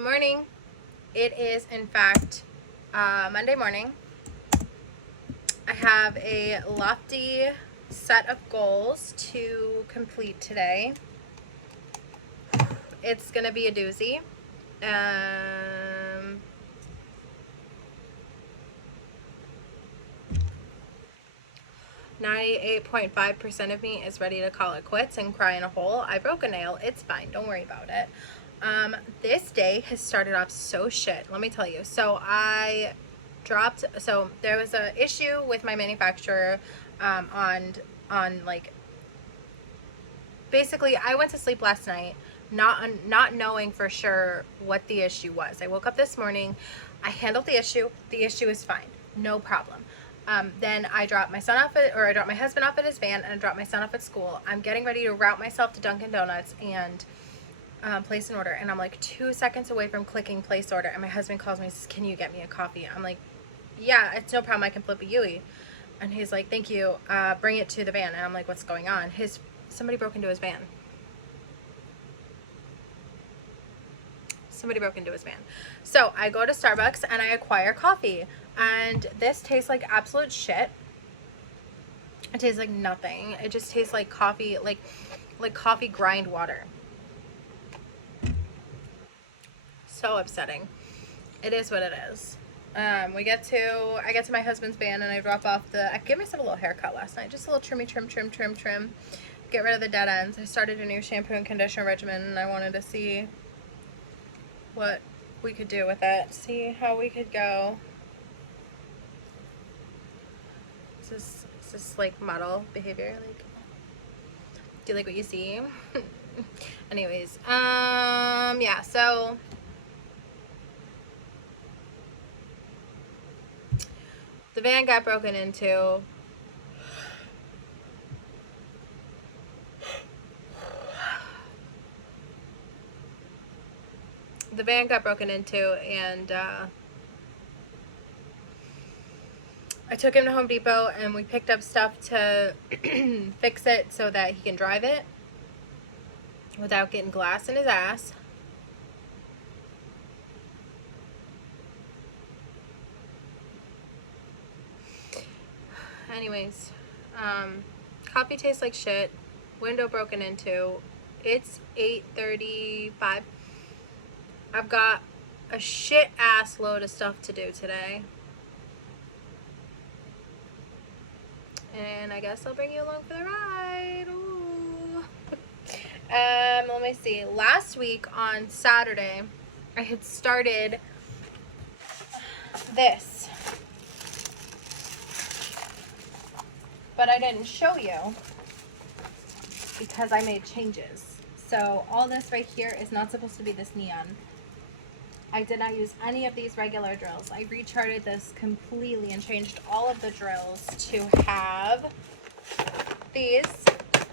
Good morning. It is in fact Monday morning. I have a lofty set of goals to complete today. It's gonna be a doozy. 98.5% of me is ready to call it quits and cry in a hole. I broke a nail. It's fine. Don't worry about it. This day has started off so shit. Let me tell you. So there was an issue with my manufacturer on like, basically I went to sleep last night not knowing for sure what the issue was. I woke up this morning. I handled the issue. The issue is fine. No problem. Then I dropped my husband off at his van, and I dropped my son off at school. I'm getting ready to route myself to Dunkin' Donuts and place an order, and I'm like 2 seconds away from clicking place order, and my husband calls me and says, "Can you get me a coffee?" I'm like, "Yeah, it's no problem. I can flip a Yui." And he's like, "Thank you. Bring it to the van." And I'm like, "What's going on?" Somebody broke into his van. Somebody broke into his van. So I go to Starbucks and I acquire coffee, and this tastes like absolute shit. It tastes like nothing. It just tastes like coffee, like coffee grind water. So upsetting. It is what it is. I get to my husband's van, and I drop off I gave myself a little haircut last night, just a little trim, get rid of the dead ends. I started a new shampoo and conditioner regimen, and I wanted to see what we could do with it, see how we could go. Is this like model behavior? Like, do you like what you see? Anyways, yeah, so the van got broken into. The van got broken into, and I took him to Home Depot, and we picked up stuff to fix it so that he can drive it without getting glass in his ass. Anyways, coffee tastes like shit. Window broken into. It's 8:35. I've got a shit ass load of stuff to do today. And I guess I'll bring you along for the ride. Ooh. Let me see. Last week on Saturday, I had started this, but I didn't show you because I made changes. So all this right here is not supposed to be this neon. I did not use any of these regular drills. I recharted this completely and changed all of the drills to have these.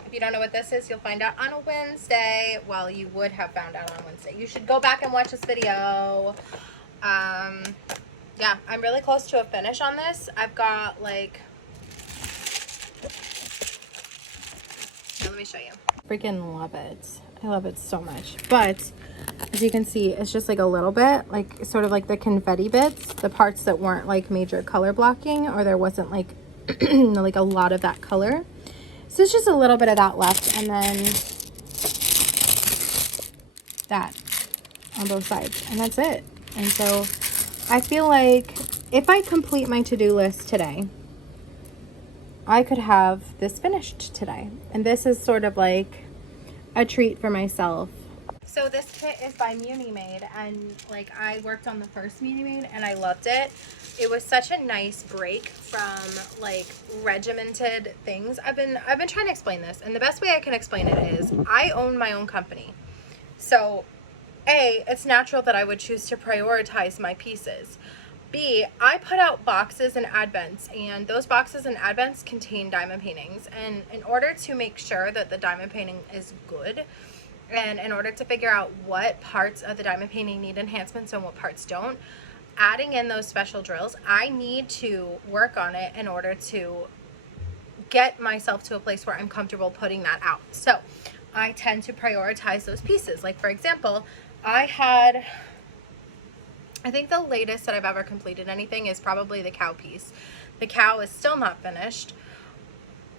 If you don't know what this is, you'll find out on a Wednesday. Well, you would have found out on Wednesday. You should go back and watch this video. Yeah, I'm really close to a finish on this. I've got like, here, let me show you. Freaking love it. I love it so much. But as you can see, it's just like a little bit, like sort of like the confetti bits, the parts that weren't like major color blocking, or there wasn't like like a lot of that color. So it's just a little bit of that left, and then that on both sides, and that's it. And so I feel like if I complete my to-do list today, I could have this finished today. And this is sort of like a treat for myself. So this kit is by Muni Made, and like I worked on the first Muni Made and I loved it. It was such a nice break from like regimented things. I've been trying to explain this, and the best way I can explain it is I own my own company. So A, it's natural that I would choose to prioritize my pieces. B, I put out boxes and advents, and those boxes and advents contain diamond paintings, and in order to make sure that the diamond painting is good, and in order to figure out what parts of the diamond painting need enhancements and what parts don't, adding in those special drills, I need to work on it in order to get myself to a place where I'm comfortable putting that out. So I tend to prioritize those pieces. Like for example, I had I think the latest that I've ever completed anything is probably the cow piece. The cow is still not finished.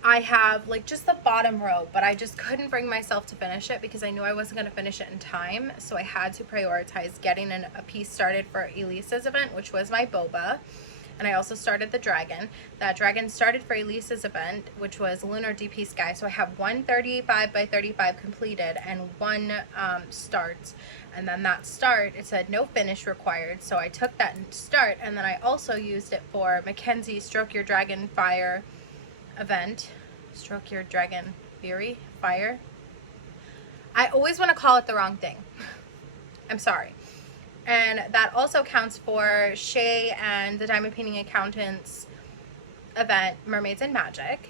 I have like just the bottom row, but I just couldn't bring myself to finish it because I knew I wasn't going to finish it in time. So I had to prioritize getting a piece started for Elisa's event, which was my boba. And I also started the dragon. That dragon started for Elisa's event, which was Lunar DP Sky. So I have one 35 by 35 completed and one start. And then that start, it said no finish required. So I took that start, and then I also used it for Mackenzie's Stroke Your Dragon Fire event. Stroke Your Dragon Fury Fire. I always want to call it the wrong thing. I'm sorry. And that also counts for Shay and the Diamond Painting Accountants event, Mermaids and Magic.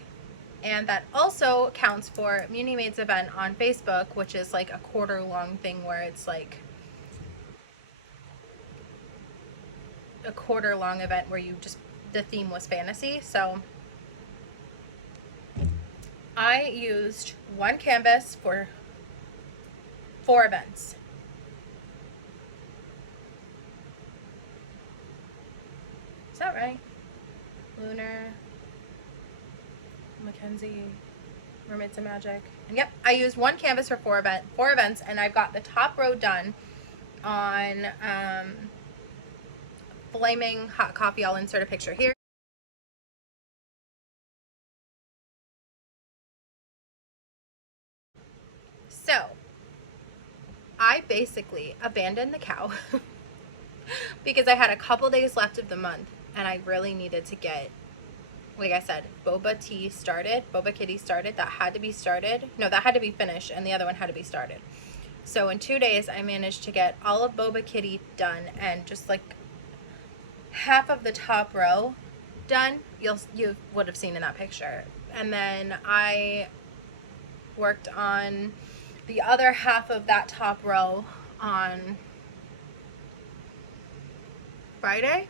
And that also counts for Muni Maid's event on Facebook, which is like a quarter long thing where it's like a quarter long event where you just, the theme was fantasy. So I used one canvas for 4 events. Is that right? Lunar, Mackenzie, Mermaids and Magic. And yep, I used one canvas for 4 events, and I've got the top row done on Flaming Hot Coffee. I'll insert a picture here. So, I basically abandoned the cow because I had a couple days left of the month. And I really needed to get, like I said, Boba Tea started, Boba Kitty started. That had to be started. No, that had to be finished, and the other one had to be started. So in 2 days, I managed to get all of Boba Kitty done, and just like half of the top row done. You would have seen in that picture. And then I worked on the other half of that top row on Friday.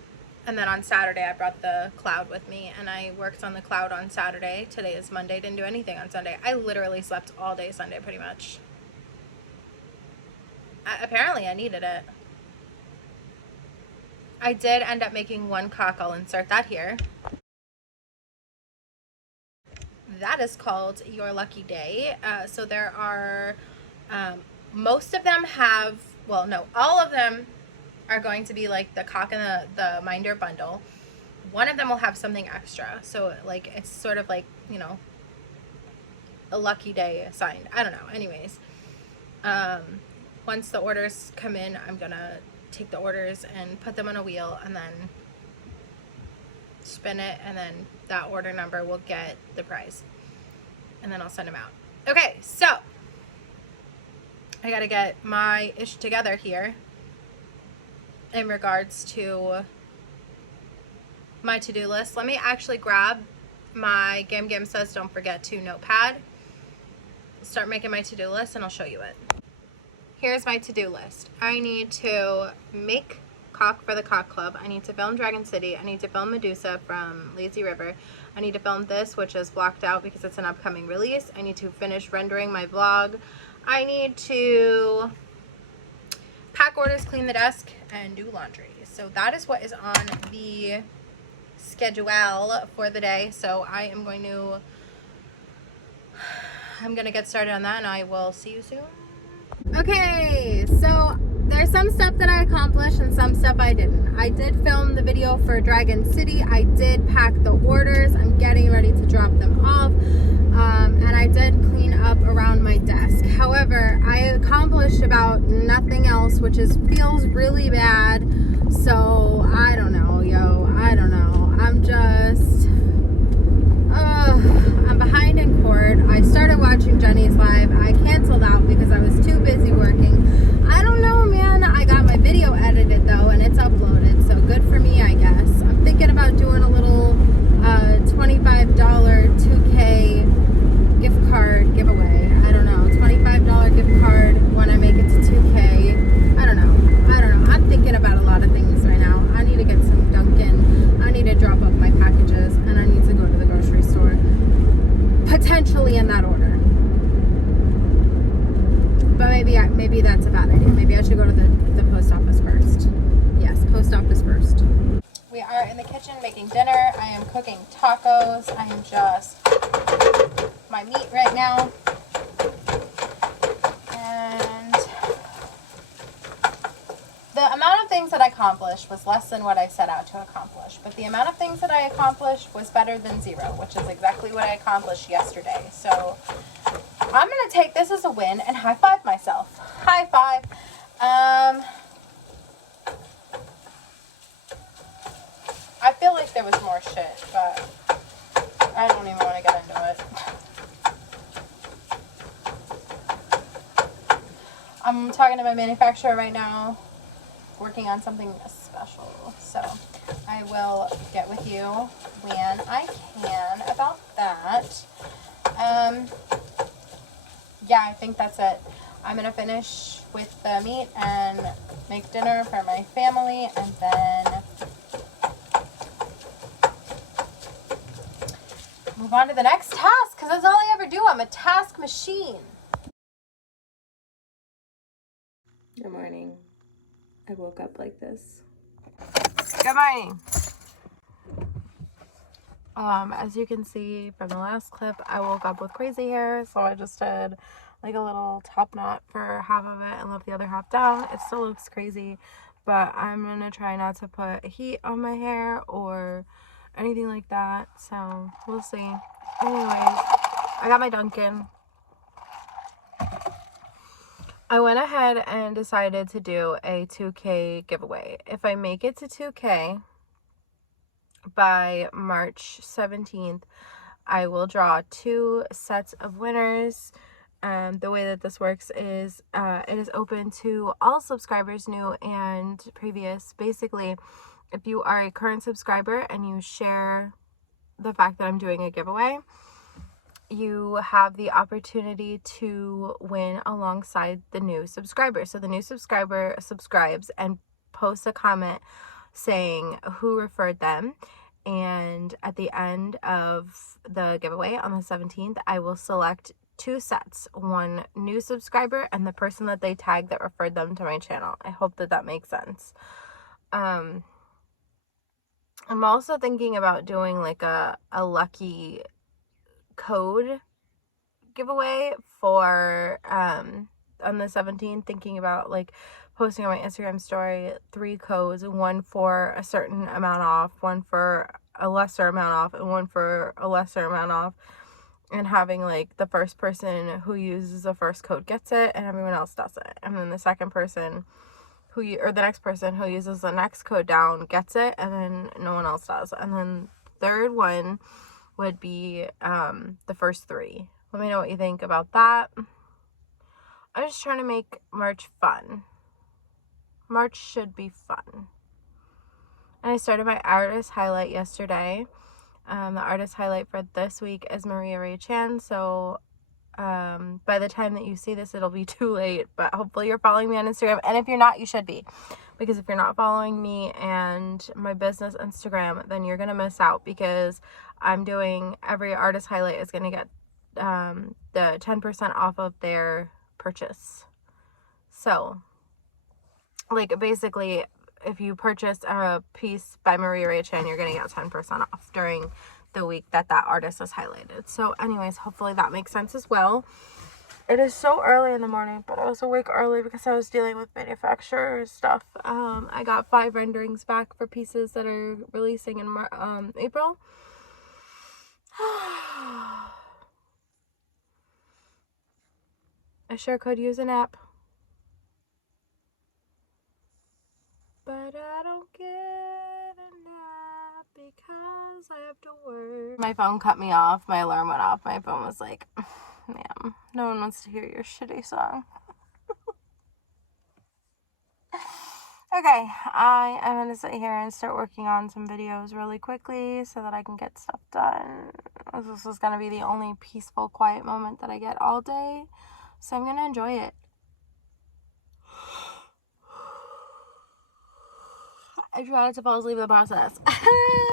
And then on Saturday, I brought the cloud with me, and I worked on the cloud on Saturday. Today is Monday. Didn't do anything on Sunday. I literally slept all day Sunday, pretty much. Apparently, I needed it. I did end up making one cock. I'll insert that here. That is called Your Lucky Day. So there are, most of them have, well, no, all of them are going to be like the cock and the minder bundle. One of them will have something extra, so like it's sort of like, you know, a lucky day assigned. I don't know. Anyways, once the orders come in, I'm gonna take the orders and put them on a wheel and then spin it, and then that order number will get the prize, and then I'll send them out. Okay, so I gotta get my ish together here in regards to my to-do list. Let me actually grab my Gam Gam Says Don't Forget to notepad, start making my to-do list, and I'll show you it. Here's my to-do list. I need to make cock for the Cock Club. I need to film Dragon City. I need to film Medusa from Lazy River. I need to film this, which is blocked out because it's an upcoming release. I need to finish rendering my vlog. I need to pack orders, clean the desk, and do laundry. So that is what is on the schedule for the day. So I'm going to get started on that, and I will see you soon. Okay, so there's some stuff that I accomplished and some stuff I didn't. I did film the video for Dragon City. I did pack the orders. I'm getting ready to drop them off. And I did clean up around my desk. However, I accomplished about nothing else, which feels really bad. So I don't know, I don't know. I'm just, I'm behind in court. I started watching Jenny's live. I canceled out because I was too busy working. I don't know, man. I got my video edited though, and it's uploaded. So good for me, I guess. I'm thinking about doing a little $25 2K gift card giveaway. I don't know, $25 gift card when I make it to 2K. I don't know. I'm thinking about a lot of things right now. I need to get some Dunkin'. I need to drop off my packages, and I need to go to the grocery store. Potentially in that order. But maybe that's a bad idea. Maybe I should go to the post office first. Yes, I am cooking tacos. I am just my meat right now. And the amount of things that I accomplished was less than what I set out to accomplish. But the amount of things that I accomplished was better than 0, which is exactly what I accomplished yesterday. So I'm going to take this as a win and high five myself. High five. I feel like there was more shit, but I don't even want to get into it. I'm talking to my manufacturer right now, working on something special. So I will get with you when I can about that. Yeah, I think that's it. I'm going to finish with the meat and make dinner for my family, and then move on to the next task, because that's all I ever do. I'm a task machine. Good morning. I woke up like this. Good morning. As you can see from the last clip, I woke up with crazy hair, so I just did like a little top knot for half of it and left the other half down. It still looks crazy, but I'm gonna try not to put heat on my hair or anything like that, so we'll see. Anyways, I got my Dunkin'. I went ahead and decided to do a 2K giveaway. If I make it to 2K by March 17th, I will draw 2 sets of winners. The way that this works is it is open to all subscribers, new and previous. Basically, if you are a current subscriber and you share the fact that I'm doing a giveaway, you have the opportunity to win alongside the new subscriber. So the new subscriber subscribes and posts a comment saying who referred them. And at the end of the giveaway on the 17th, I will select 2 sets, one new subscriber and the person that they tagged that referred them to my channel. I hope that that makes sense. I'm also thinking about doing like a lucky code giveaway for on the 17th, thinking about like posting on my Instagram story 3 codes, one for a certain amount off, one for a lesser amount off, and one for a lesser amount off, and having like the first person who uses the first code gets it and everyone else does it, and then the second person the next person who uses the next code down gets it, and then no one else does, and then the third one would be the first 3. Let me know what you think about that. I'm just trying to make March fun. March should be fun. And I started my artist highlight yesterday. The artist highlight for this week is Maria Ray Chan. So by the time that you see this, it'll be too late. But hopefully you're following me on Instagram. And if you're not, you should be. Because if you're not following me and my business Instagram, then you're going to miss out. Because I'm doing, every artist highlight is going to get the 10% off of their purchase. So like basically if you purchase a piece by Maria Ray Chan, you're gonna get 10% off during the week that artist is highlighted. So anyways, hopefully that makes sense as well. It is so early in the morning, but I was awake early because I was dealing with manufacturer stuff. I got 5 renderings back for pieces that are releasing in April. I sure could use a nap. But I don't get a nap because I have to work. My phone cut me off. My alarm went off. My phone was like, ma'am, no one wants to hear your shitty song. Okay, I am going to sit here and start working on some videos really quickly so that I can get stuff done. This is going to be the only peaceful, quiet moment that I get all day. So I'm going to enjoy it. I try not to fall asleep in the process.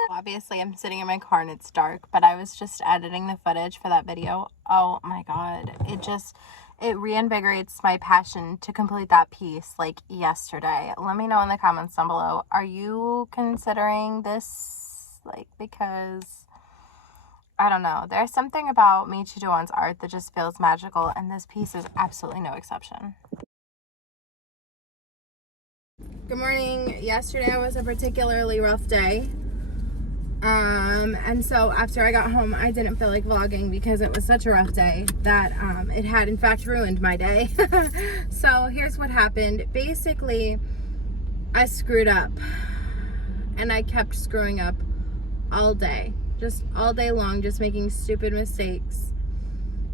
Obviously, I'm sitting in my car and it's dark, but I was just editing the footage for that video. Oh my god. It reinvigorates my passion to complete that piece like yesterday. Let me know in the comments down below. Are you considering this like, because I don't know, there's something about Michiduan's art that just feels magical, and this piece is absolutely no exception. Good morning. Yesterday was a particularly rough day. And so after I got home, I didn't feel like vlogging because it was such a rough day that it had in fact ruined my day. So here's what happened. Basically, I screwed up, and I kept screwing up all day, just all day long, just making stupid mistakes.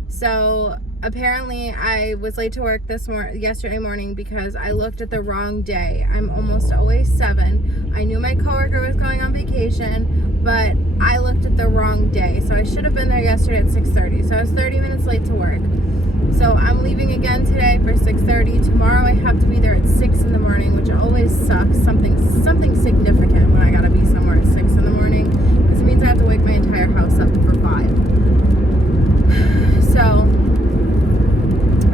So apparently I was late to work yesterday morning because I looked at the wrong day. I'm almost always 7. I knew my coworker was going on vacation, but I looked at the wrong day. So I should have been there yesterday at 6:30. So I was 30 minutes late to work. So I'm leaving again today for 6:30. Tomorrow I have to be there at 6 in the morning, which always sucks. Something significant when I gotta be somewhere at 6 in the morning, because it means I have to wake my entire house up for 5. So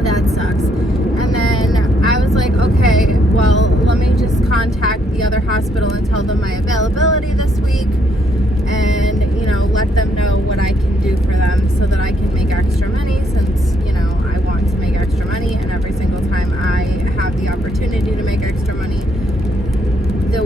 that sucks. And then I was like, okay, well, let me just contact the other hospital and tell them my availability this week, and, you know, let them know what I can do for them so that I can make extra money, since, you know, I want to make extra money, and every single time I have the opportunity to make extra money, the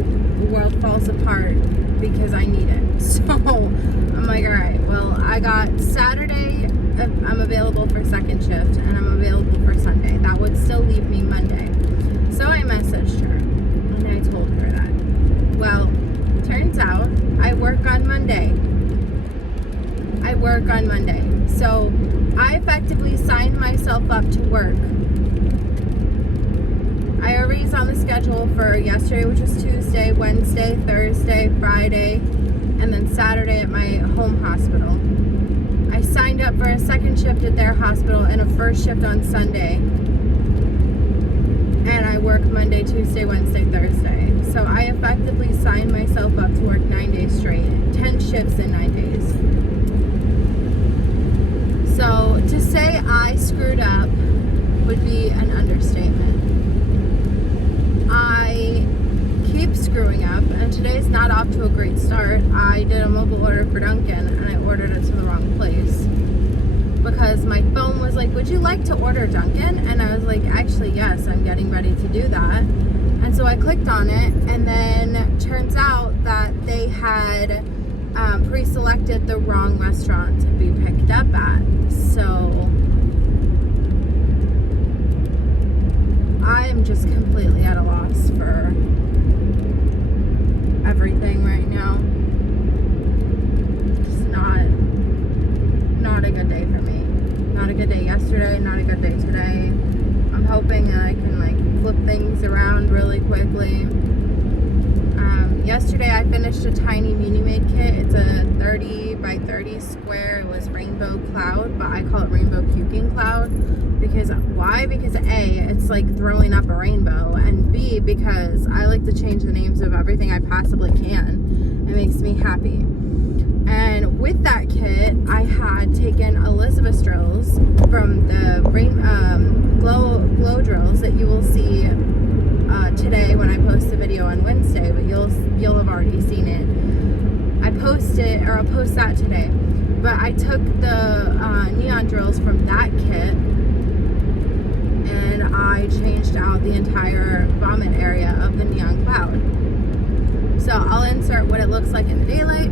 world falls apart because I need it. So I'm like, all right, well, I got Saturday, I'm available for second shift, and I'm available for Sunday. That would still leave me Monday. So I messaged her, and I told her that. Well, turns out I work on Monday. So I effectively signed myself up to work. I already was on the schedule for yesterday, which was Tuesday, Wednesday, Thursday, Friday, and then Saturday at my home hospital. I signed up for a second shift at their hospital and a first shift on Sunday. And I work Monday, Tuesday, Wednesday, Thursday. So I effectively signed myself up to work 9 days straight. 10 shifts in 9 days. So to say I screwed up would be an understatement. I keep screwing up, and today's not off to a great start. I did a mobile order for Dunkin', and I ordered it to the wrong place because my phone was like, would you like to order Dunkin'? And I was like, actually, yes, I'm getting ready to do that. And so I clicked on it, and then turns out that they had pre-selected the wrong restaurant to be picked up at. So I am just completely at a loss for everything right now. Just not a good day for me. Not a good day yesterday, not a good day today. I'm hoping that I can like flip things around really quickly. Yesterday I finished a tiny mini made kit. It's a 30 by 30 square. It was rainbow cloud, but I call it rainbow puking cloud. Because why? Because A, it's like throwing up a rainbow, and B, because I like to change the names of everything I possibly can. It makes me happy. And with that kit, I had taken Elizabeth's drills from the glow drills that you will see today when I post the video on Wednesday, but you'll have already seen it. I'll post that today. But I took the neon drills from that kit, and I changed out the entire vomit area of the neon cloud. So I'll insert what it looks like in the daylight.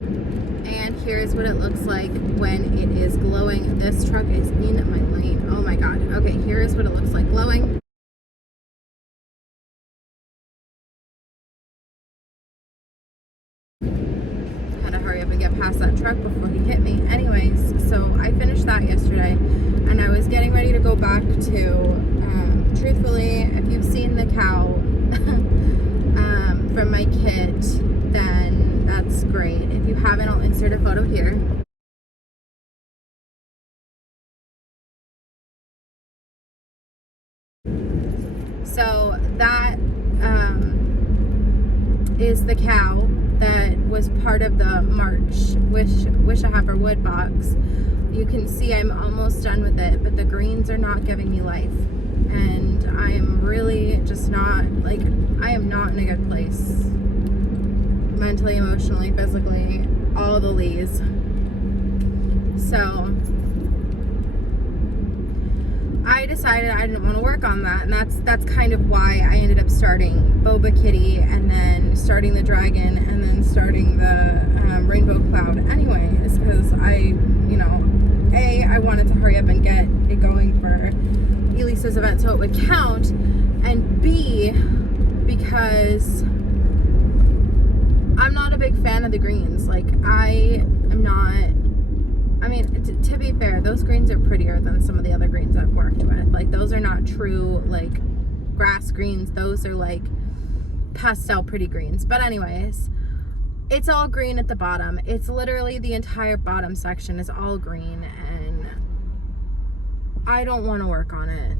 And here's what it looks like when it is glowing. This truck is in my lane. Oh my god. Okay, here's what it looks like glowing. Had to hurry up and get past that truck before he hit me. Anyways, so I finished that yesterday, and I was getting ready to go back to, truthfully, if you've seen the cow from my kit, then that's great. If you haven't, I'll insert a photo here. So that is the cow that was part of the March Wish a Heifer wood box. You can see I'm almost done with it, but the greens are not giving me life. and I am really just not, like, I am not in a good place. Mentally, emotionally, physically, all the lees. So I decided I didn't want to work on that, and that's kind of why I ended up starting Boba Kitty, and then starting the dragon, and then starting the rainbow cloud anyways, because I wanted to hurry up and get it going for Elisa's event so it would count, and B, because I'm not a big fan of the greens. Like, I mean, to be fair, those greens are prettier than some of the other greens I've worked with. Like, those are not true, like, grass greens. Those are, like, pastel pretty greens. But anyways, it's all green at the bottom. It's literally the entire bottom section is all green, and I don't want to work on it.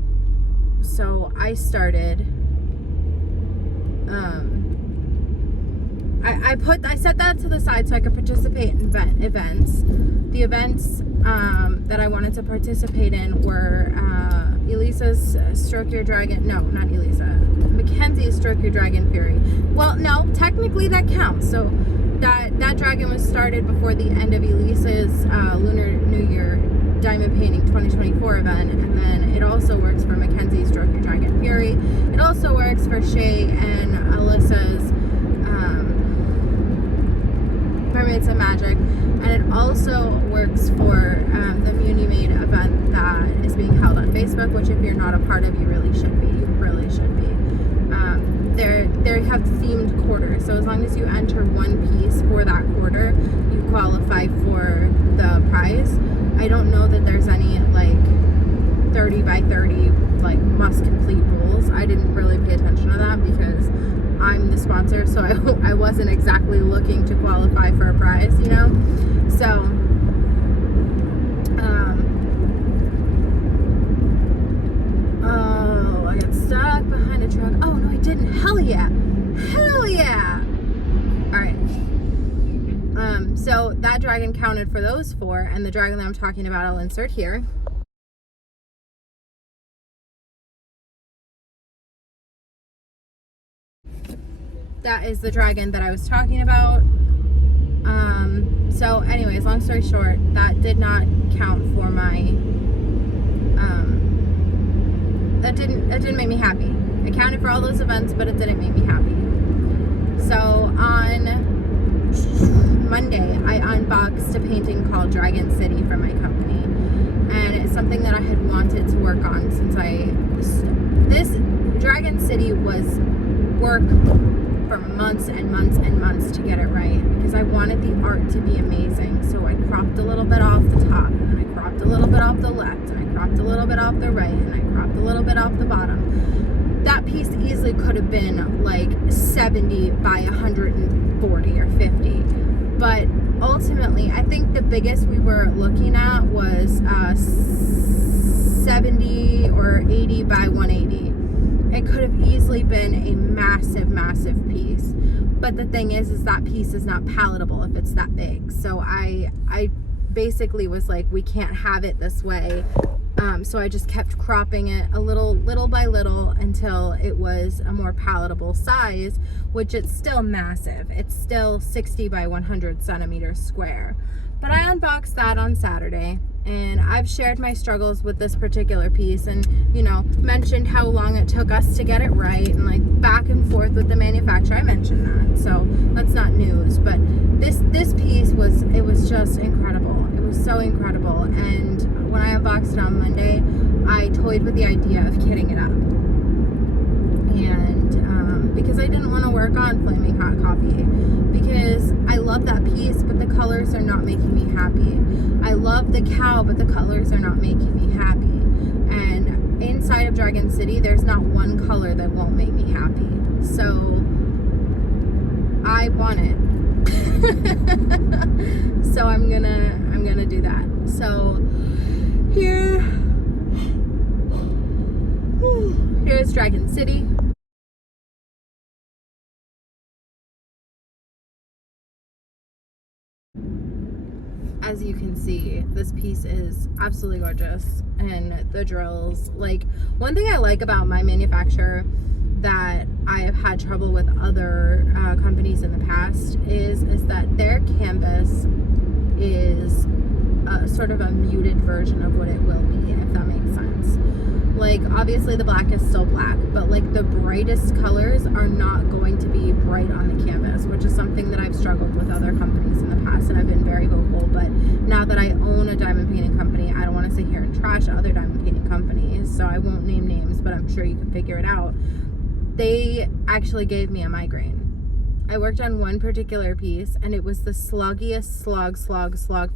So I started, I set that to the side so I could participate in events. The events that I wanted to participate in were Elisa's Stroke Your Dragon. No, not Elisa. Mackenzie's Stroke Your Dragon Fury. Well, no, technically that counts. So that dragon was started before the end of Elisa's Lunar New Year Diamond Painting 2024 event, and then it also works for Mackenzie's Stroke Your Dragon Fury. It also works for Shay and Alyssa's Mermaids and Magic, and it also works for the Muni Made event that is being held on Facebook, which if you're not a part of, you really should be. You really should be. They have themed quarters, so as long as you enter one piece for that quarter, you qualify for the prize. I don't know that there's any like 30 by 30 like must complete rules. I didn't really pay attention to that because I'm the sponsor, so I wasn't exactly looking to qualify for a prize, you know? So, oh, I got stuck behind a truck. Oh, no, I didn't. Hell yeah. Hell yeah. All right. So that dragon counted for those 4, and the dragon that I'm talking about, I'll insert here. That is the dragon that I was talking about. So anyways, long story short, that did not count for my, that didn't make me happy. It counted for all those events, but it didn't make me happy. So on Monday, I unboxed a painting called Dragon City from my company, and it's something that I had wanted to work on since this Dragon City was work for months and months and months to get it right, because I wanted the art to be amazing. So I cropped a little bit off the top, and I cropped a little bit off the left, and I cropped a little bit off the right, and I cropped a little bit off the bottom. That piece easily could have been like 70 by 140 or 50, but ultimately I think the biggest we were looking at was 70 or 80 by 180. It could have easily been a massive, massive piece. But the thing is that piece is not palatable if it's that big. So I basically was like, we can't have it this way. So I just kept cropping it a little by little until it was a more palatable size, which it's still massive. It's still 60 by 100 centimeters square. But I unboxed that on Saturday, and I've shared my struggles with this particular piece, and, you know, mentioned how long it took us to get it right, and like back and forth with the manufacturer. I mentioned that, so that's not news. But this piece was just incredible. It was so incredible. And when I unboxed it on Monday, I toyed with the idea of kitting it up, and because I didn't want to work on Flaming Hot Coffee, because I love that piece, but the colors are not making me happy. I love the cow, but the colors are not making me happy. And inside of Dragon City, there's not one color that won't make me happy. So I want it. So I'm gonna do that. So here's Dragon City. as you can see, this piece is absolutely gorgeous, and the drills, like, one thing I like about my manufacturer that I have had trouble with other companies in the past is that their canvas is sort of a muted version of what it will be, if that makes sense. Like, obviously the black is still black, but like the brightest colors are not going to be bright on the canvas, which is something that I've struggled with other companies in the past, and I've been very vocal. But now that I own a diamond painting company, I don't want to sit here and trash other diamond painting companies, so I won't name names, but I'm sure you can figure it out. They actually gave me a migraine. I worked on one particular piece, and it was the sluggiest slog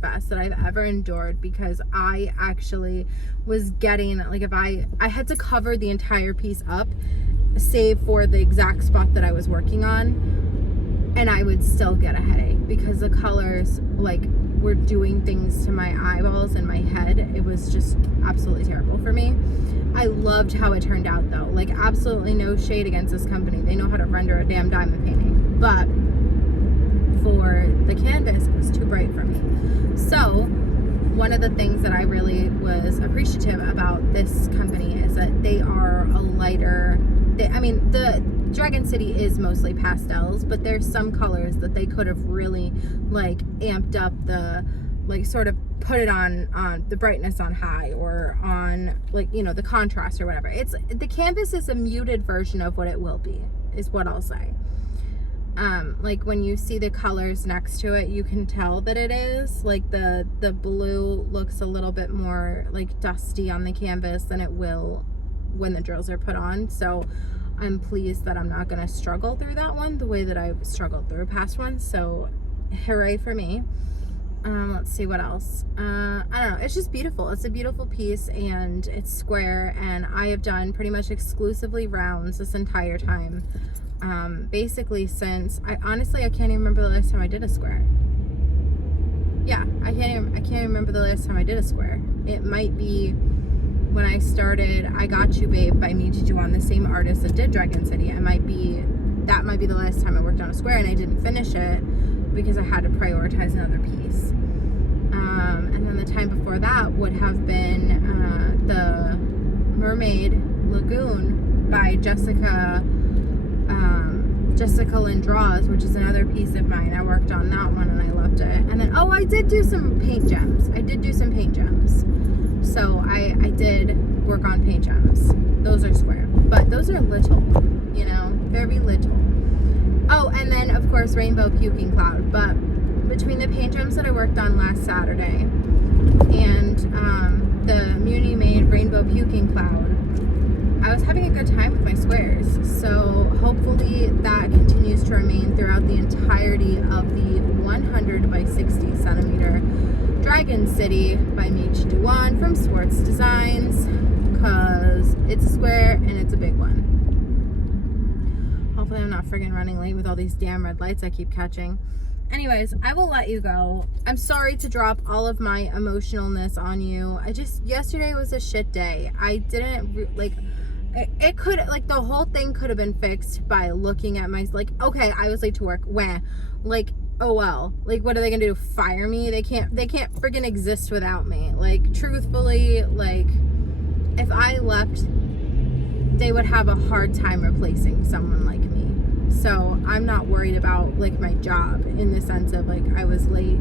fest that I've ever endured, because I actually was getting, like, if I had to cover the entire piece up, save for the exact spot that I was working on, and I would still get a headache because the colors, like, were doing things to my eyeballs and my head. It was just absolutely terrible for me. I loved how it turned out, though. Like, absolutely no shade against this company. They know how to render a damn diamond painting. But for the canvas, it was too bright for me. So one of the things that I really was appreciative about this company is that they are a lighter, I mean, the Dragon City is mostly pastels, but there's some colors that they could have really, like, amped up the, like, sort of put it on the brightness on high, or on, like, you know, the contrast or whatever. It's, the canvas is a muted version of what it will be, is what I'll say. Like, when you see the colors next to it, you can tell that it is, like, the blue looks a little bit more, like, dusty on the canvas than it will when the drills are put on. So I'm pleased that I'm not going to struggle through that one the way that I've struggled through past ones. So hooray for me. Let's see what else. I don't know. It's just beautiful. It's a beautiful piece, and it's square, and I have done pretty much exclusively rounds this entire time. Basically since, I honestly can't even remember the last time I did a square. Yeah, I can't even remember the last time I did a square. It might be when I started I Got You Babe by Me to do on the same artist that did Dragon City. That might be the last time I worked on a square, and I didn't finish it because I had to prioritize another piece. And then the time before that would have been the Mermaid Lagoon by Jessica Lynn Draws, which is another piece of mine. I worked on that one and I loved it. And then, oh, I did do some paint gems. So I did work on paint gems. Those are square, but those are little, you know, very little. Oh, and then of course Rainbow Puking Cloud. But between the paint gems that I worked on last Saturday and the Muni made Rainbow Puking Cloud, I was having a good time with my squares. So hopefully that continues to remain throughout the entirety of the 100 by 60 centimeter Dragon City by Mich Duan from Swartz Designs, because it's a square and it's a big one. Hopefully I'm not friggin' running late with all these damn red lights I keep catching. Anyways, I will let you go. I'm sorry to drop all of my emotionalness on you. Yesterday was a shit day. I didn't, like, it could, like, the whole thing could have been fixed by looking at my, like, okay, I was late to work. Wah. Like, oh well. Like, what are they gonna do? Fire me? They can't friggin' exist without me. Like, truthfully, like, if I left, they would have a hard time replacing someone like me. So I'm not worried about, like, my job in the sense of, like, I was late,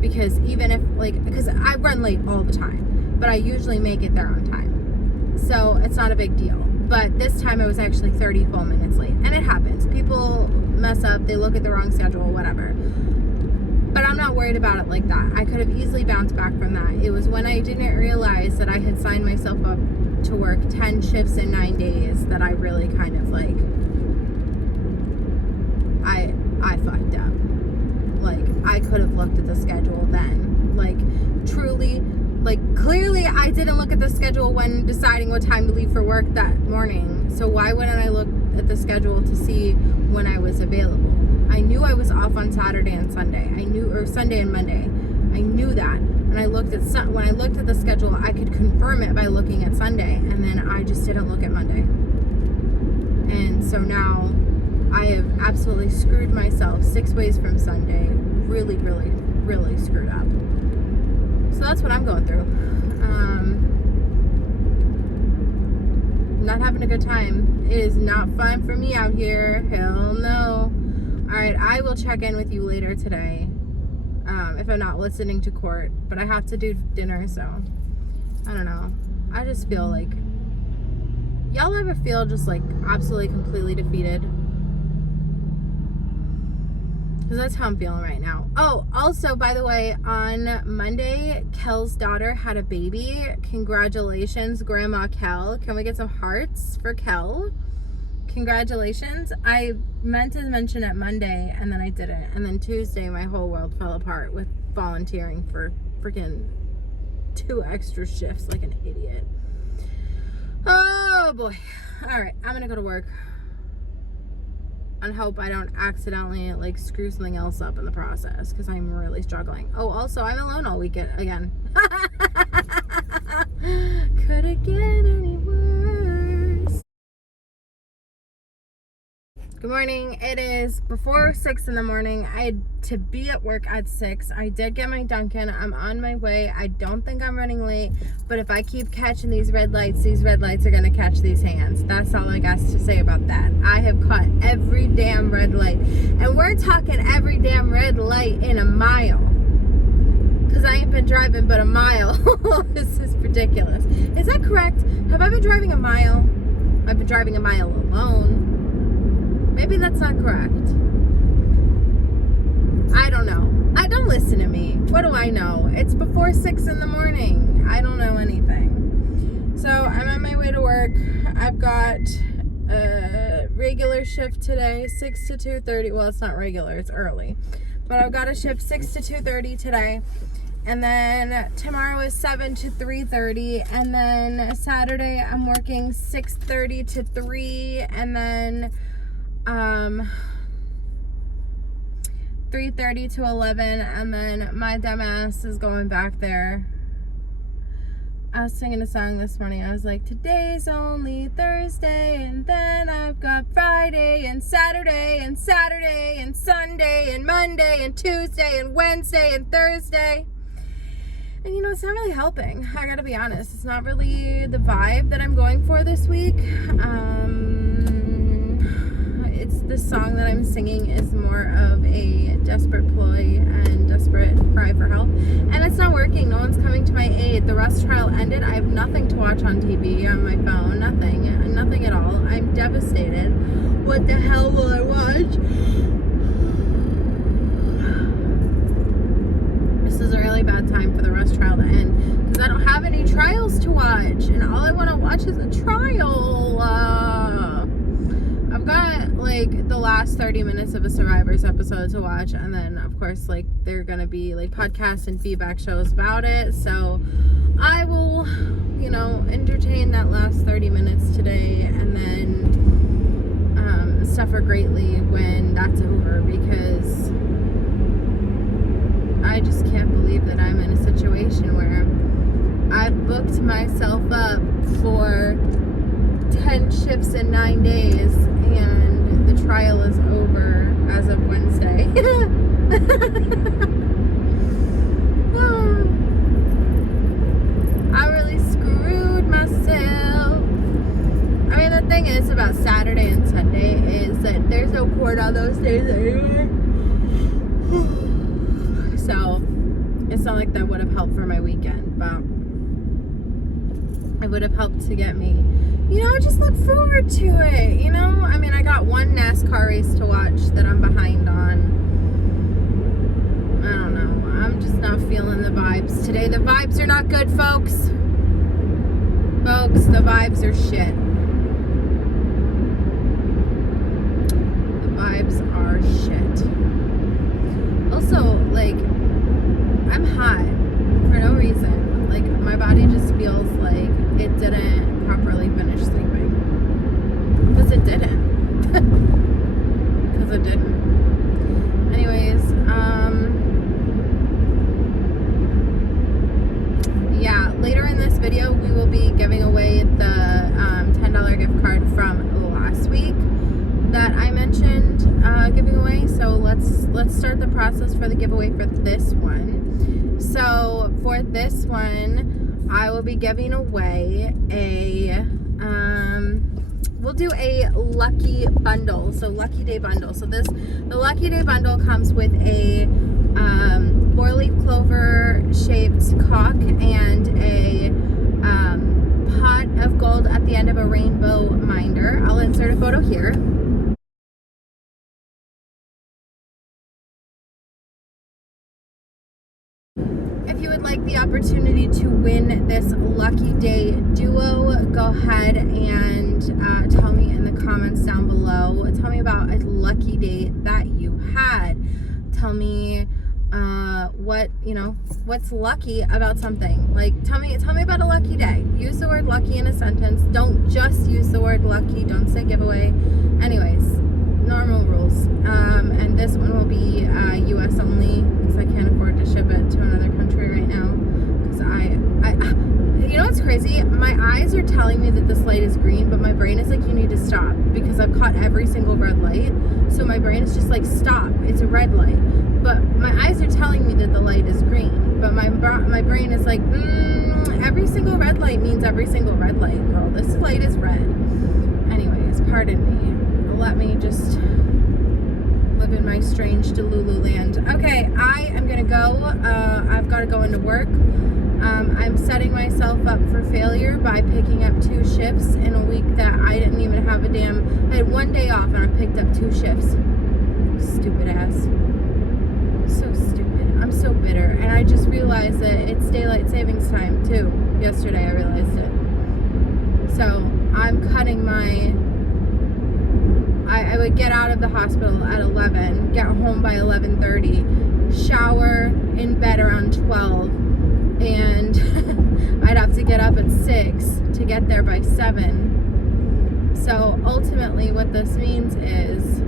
because even if, like, because I run late all the time, but I usually make it there on time. So it's not a big deal. But this time I was actually 30 full minutes late. And it happens. People mess up, they look at the wrong schedule, whatever. But I'm not worried about it like that. I could have easily bounced back from that. It was when I didn't realize that I had signed myself up to work 10 shifts in 9 days that I really kind of, like, I fucked up. Like, I could have looked at the schedule then. Like, truly, like, clearly I didn't look at the schedule when deciding what time to leave for work that morning. So why wouldn't I look at the schedule to see when I was available? I knew I was off on Saturday and Sunday. Or Sunday and Monday. I knew that. And when I looked at the schedule, I could confirm it by looking at Sunday. And then I just didn't look at Monday. And so now I have absolutely screwed myself 6 ways from Sunday. Really, really, really screwed up. So that's what I'm going through. Not having a good time. It is not fun for me out here. Hell no. Alright, I will check in with you later today. If I'm not listening to court. But I have to do dinner, so I don't know. I just feel like, y'all ever feel just like absolutely completely defeated? Because that's how I'm feeling right now. Oh, also, by the way, on Monday, Kel's daughter had a baby. Congratulations, Grandma Kel. Can we get some hearts for Kel? Congratulations. I meant to mention it Monday, and then I didn't. And then Tuesday, my whole world fell apart with volunteering for freaking 2 extra shifts like an idiot. Oh, boy. All right, I'm going to go to work. And hope I don't accidentally like screw something else up in the process, because I'm really struggling. Oh, also, I'm alone all weekend again. Could it get any worse? Good morning. It is before 6 in the morning. I had to be at work at 6. I did get my Dunkin'. I'm on my way. I don't think I'm running late, but if I keep catching these red lights are going to catch these hands. That's all I got to say about that. I have caught every damn red light, and we're talking every damn red light in a mile, because I ain't been driving but a mile. This is ridiculous. Is that correct? Have I been driving a mile? I've been driving a mile alone. Maybe that's not correct. I don't know. Don't listen to me. What do I know? It's before 6 in the morning. I don't know anything. So I'm on my way to work. I've got a regular shift today, 6 to 2:30. Well, it's not regular, it's early. But I've got a shift 6 to 2:30 today. And then tomorrow is 7 to 3:30. And then Saturday I'm working 6:30 to 3. And then 3:30 to 11, and then my dumbass is going back there. I was singing a song this morning. I was like, today's only Thursday, and then I've got Friday and Saturday and Saturday and Sunday and Monday and Tuesday and Wednesday and Thursday. And you know, it's not really helping. I gotta be honest. It's not really the vibe that I'm going for this week. It's the song that I'm singing is more of a desperate ploy and desperate cry for help, and it's not working. No one's coming to my aid. The Rust trial ended. I have nothing to watch on TV, on my phone, nothing at all. I'm devastated. What the hell will I watch? This is a really bad time for the Rust trial to end, because I don't have any trials to watch, and all I want to watch is a trial. I've got like the last 30 minutes of a Survivors episode to watch, and then of course like there are gonna be like podcasts and feedback shows about it, so I will, you know, entertain that last 30 minutes today, and then suffer greatly when that's over, because I just can't believe that I'm in a situation where I've booked myself up for 10 shifts in 9 days, and the trial is over as of Wednesday. I really screwed myself. I mean, the thing is about Saturday and Sunday is that there's no court on those days anyway. So it's not like that would have helped for my weekend, but it would have helped to get me, you know, just look forward to it, you know? I mean, I got one NASCAR race to watch that I'm behind on. I don't know. I'm just not feeling the vibes today. The vibes are not good, folks. Folks, the vibes are shit. The vibes are shit. Also, like, I'm hot for no reason. Like, my body just feels like it didn't properly finish sleeping. Because it didn't. Because it didn't. Anyways, yeah, later in this video we will be giving away the $10 gift card from last week that I mentioned giving away. So let's start the process for the giveaway for this one. So for this one, I will be giving away a, we'll do a lucky bundle. So lucky day bundle. So the lucky day bundle comes with a 4-leaf clover shaped cock and a pot of gold at the end of a rainbow minder. I'll insert a photo here. If you would like the opportunity to win this lucky day duo, go ahead and tell me in the comments down below. Tell me about a lucky day that you had. Tell me what's lucky about something. Like tell me about a lucky day. Use the word lucky in a sentence. Don't just use the word lucky. Don't say giveaway. Anyways, normal rules. And this one will be US only because I can't afford to ship it to another country right now. Because you know what's crazy? My eyes are telling me that this light is green, but my brain is like, you need to stop, because I've caught every single red light. So my brain is just like, stop, it's a red light. But my eyes are telling me that the light is green, but my brain is like, every single red light means every single red light, girl. This light is red. Anyways, pardon me. Let me just live in my strange Delulu land. Okay, I am gonna go. I've got to go into work. I'm setting myself up for failure by picking up 2 shifts in a week that I didn't even have I had 1 day off and I picked up 2 shifts. Stupid ass. So stupid. I'm so bitter. And I just realized that it's daylight savings time too. Yesterday I realized it. So I'm cutting I would get out of the hospital at 11, get home by 11:30, shower, in bed around 12, and I'd have to get up at 6 to get there by 7. So ultimately what this means is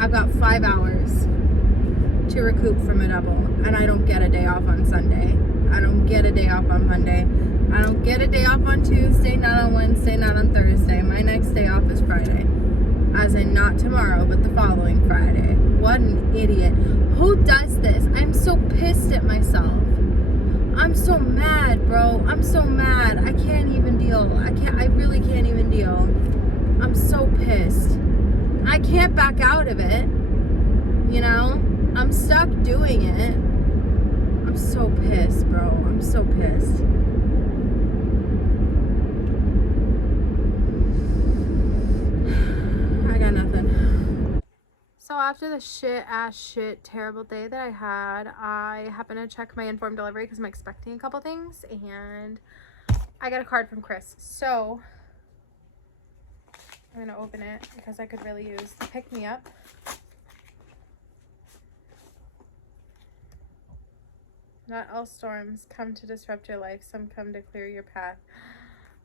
I've got 5 hours to recoup from a double, and I don't get a day off on Sunday. I don't get a day off on Monday. I don't get a day off on Tuesday, not on Wednesday, not on Thursday. My next day off is Friday. As in not tomorrow, but the following Friday. What an idiot. Who does this? I'm so pissed at myself. I'm so mad, bro. I'm so mad. I can't even deal. I really can't even deal. I'm so pissed. I can't back out of it. You know? I'm stuck doing it. I'm so pissed, bro. I'm so pissed. I got nothing. So after the shit terrible day that I had, I happened to check my informed delivery because I'm expecting a couple things, and I got a card from Chris. So I'm gonna open it because I could really use the pick-me-up. Not all storms come to disrupt your life. Some come to clear your path.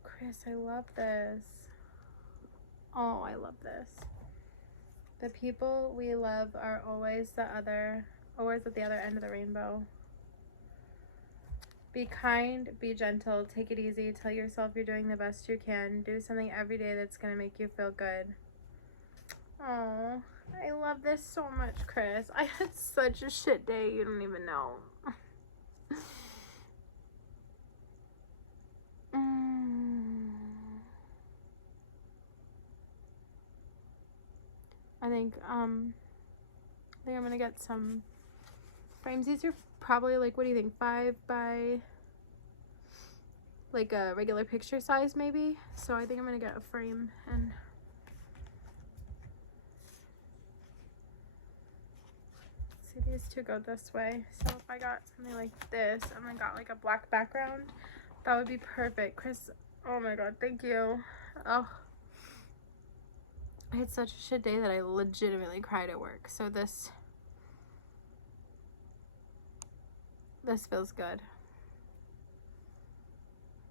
Chris, I love this. Oh, I love this. The people we love are always at the other end of the rainbow. Be kind, be gentle, take it easy, tell yourself you're doing the best you can. Do something every day that's going to make you feel good. Oh, I love this so much, Chris. I had such a shit day, you don't even know. I think I'm gonna get some frames. These are probably like, what do you think, 5 by like a regular picture size maybe? So I think I'm gonna get a frame, and see, these two go this way. So if I got something like this and then got like a black background, that would be perfect. Chris, oh my god, thank you. Oh, I had such a shit day that I legitimately cried at work. So this feels good.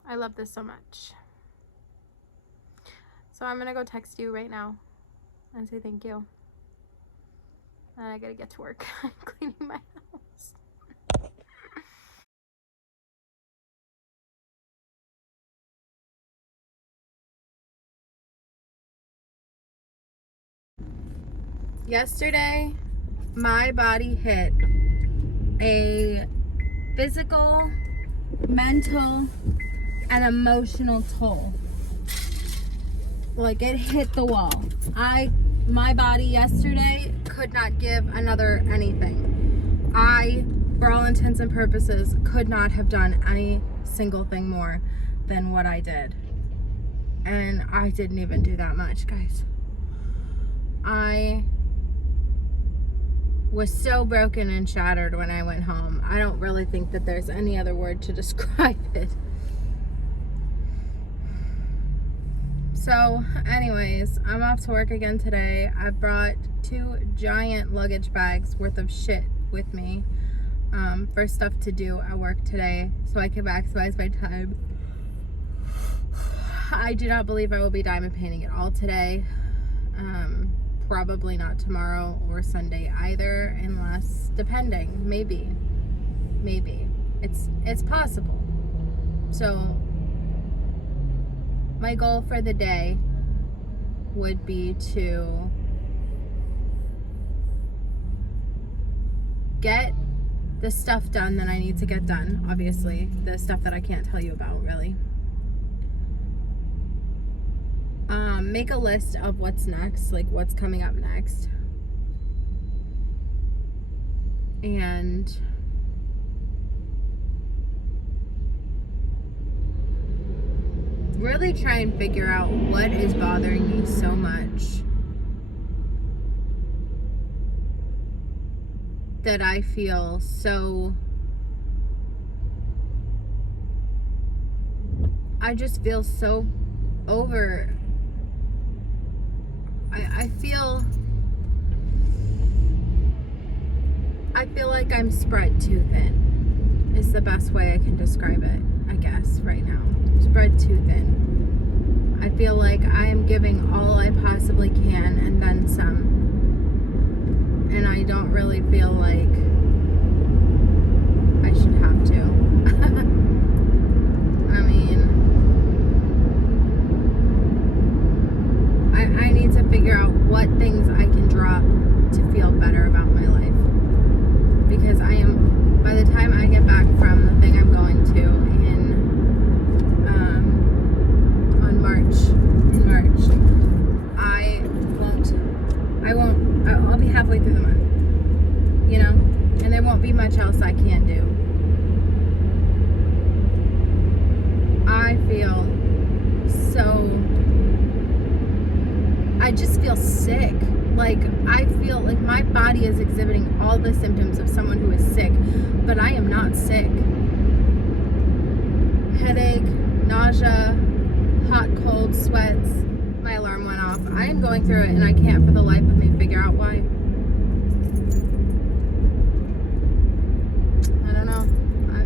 I love this so much. So I'm gonna go text you right now and say thank you. And I gotta get to work. I'm cleaning my house. Yesterday, my body hit a physical, mental, and emotional toll. Like, it hit the wall. My body yesterday could not give another anything. I, for all intents and purposes, could not have done any single thing more than what I did. And I didn't even do that much, guys. I was so broken and shattered when I went home. I don't really think that there's any other word to describe it. So, anyways, I'm off to work again today. I brought 2 giant luggage bags worth of shit with me for stuff to do at work today, so I can maximize my time. I do not believe I will be diamond painting at all today. Probably not tomorrow or Sunday either, unless, depending, maybe. It's possible. So, my goal for the day would be to get the stuff done that I need to get done, obviously. The stuff that I can't tell you about, really. Make a list of what's next, like what's coming up next. And really try and figure out what is bothering me so much that I feel so, I just feel so over, I feel like I'm spread too thin is the best way I can describe it, I guess, right now. Spread too thin. I feel like I am giving all I possibly can and then some. And I don't really feel like I should have to. I mean, I need to figure out what things I can drop to feel better about my life. Because I am, by the time I get back from the thing I'm going to in March, I'll be halfway through the month, you know, and there won't be much else I can do. I just feel sick. Like, I feel like my body is exhibiting all the symptoms of someone who is sick, but I am not sick. Headache, nausea, hot, cold, sweats. My alarm went off. I am going through it, and I can't for the life of me figure out why. I don't know.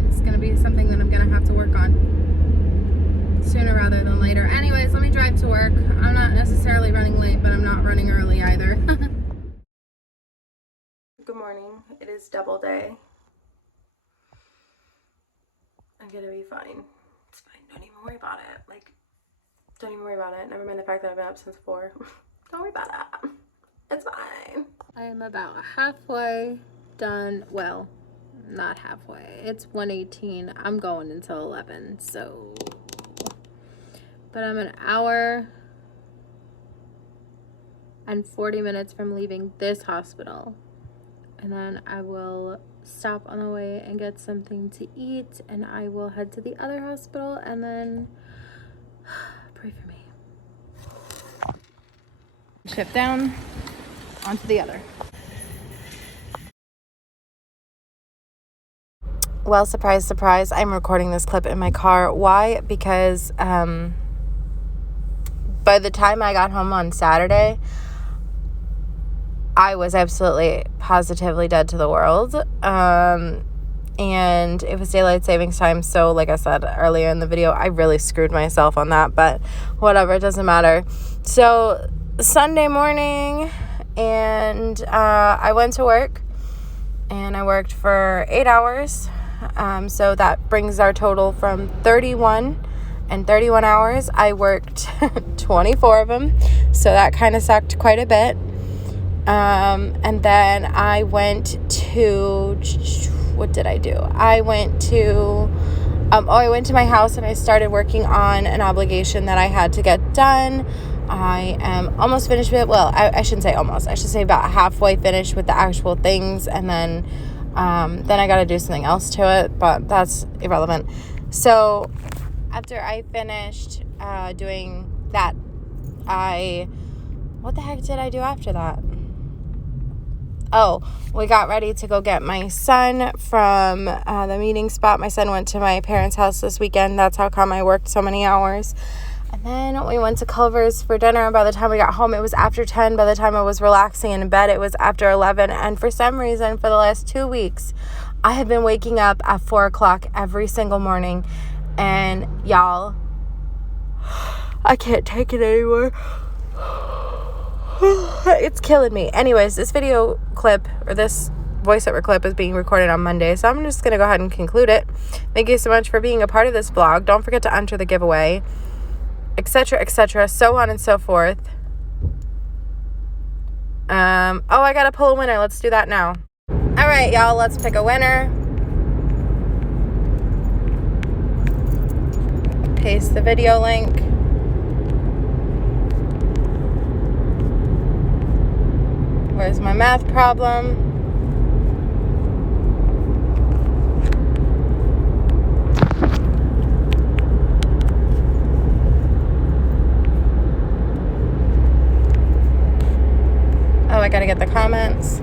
It's going to be something that I'm going to have to work on sooner rather than later. Anyways, let me drive to work. I'm not necessarily running late, but I'm not running early either. Good morning. It is double day. I'm going to be fine. It's fine. Don't even worry about it. Like, don't even worry about it. Never mind the fact that I've been up since 4. Don't worry about it. It's fine. I am about halfway done. Well, not halfway. It's 1:18. I'm going until 11. So, but I'm an hour and 40 minutes from leaving this hospital. And then I will stop on the way and get something to eat. And I will head to the other hospital and then pray for me. Shift down onto the other. Well, surprise, surprise, I'm recording this clip in my car. Why? Because by the time I got home on Saturday, I was absolutely positively dead to the world. And it was daylight savings time, so like I said earlier in the video, I really screwed myself on that, but whatever, it doesn't matter. So Sunday morning, and I went to work, and I worked for 8 hours. So that brings our total from 31 hours. I worked 24 of them, so that kind of sucked quite a bit. And then I went to, what did I do? I went to my house and I started working on an obligation that I had to get done. I am almost finished with it. Well, I shouldn't say almost. I should say about halfway finished with the actual things. And then I got to do something else to it, but that's irrelevant. So after I finished doing that, what the heck did I do after that? Oh, we got ready to go get my son from the meeting spot. My son went to my parents' house this weekend. That's how come I worked so many hours. And then we went to Culver's for dinner. By the time we got home, it was after 10. By the time I was relaxing in bed, it was after 11. And for some reason, for the last 2 weeks, I have been waking up at 4 o'clock every single morning. And y'all, I can't take it anymore. It's killing me. Anyways, this video clip, or this voiceover clip, is being recorded on Monday, so I'm just going to go ahead and conclude it. Thank you so much for being a part of this vlog. Don't forget to enter the giveaway, etc., so on and so forth. I gotta pull a winner. Let's do that now. All right, y'all, let's pick a winner. Paste the video link. Where's my math problem? Oh, I gotta get the comments.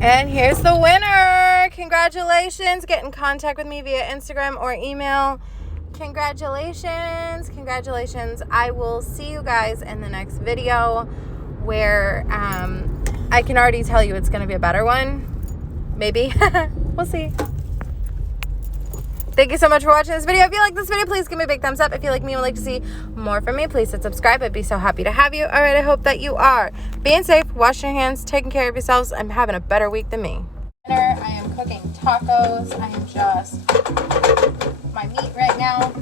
And here's the winner. Congratulations. Get in contact with me via Instagram or email. Congratulations. I will see you guys in the next video, where I can already tell you it's going to be a better one. Maybe. We'll see. Thank you so much for watching this video. If you like this video, please give me a big thumbs up. If you like me and would like to see more from me, please hit subscribe. I'd be so happy to have you. All right, I hope that you are being safe, washing your hands, taking care of yourselves, and having a better week than me. I am cooking tacos. I am just my meat right now.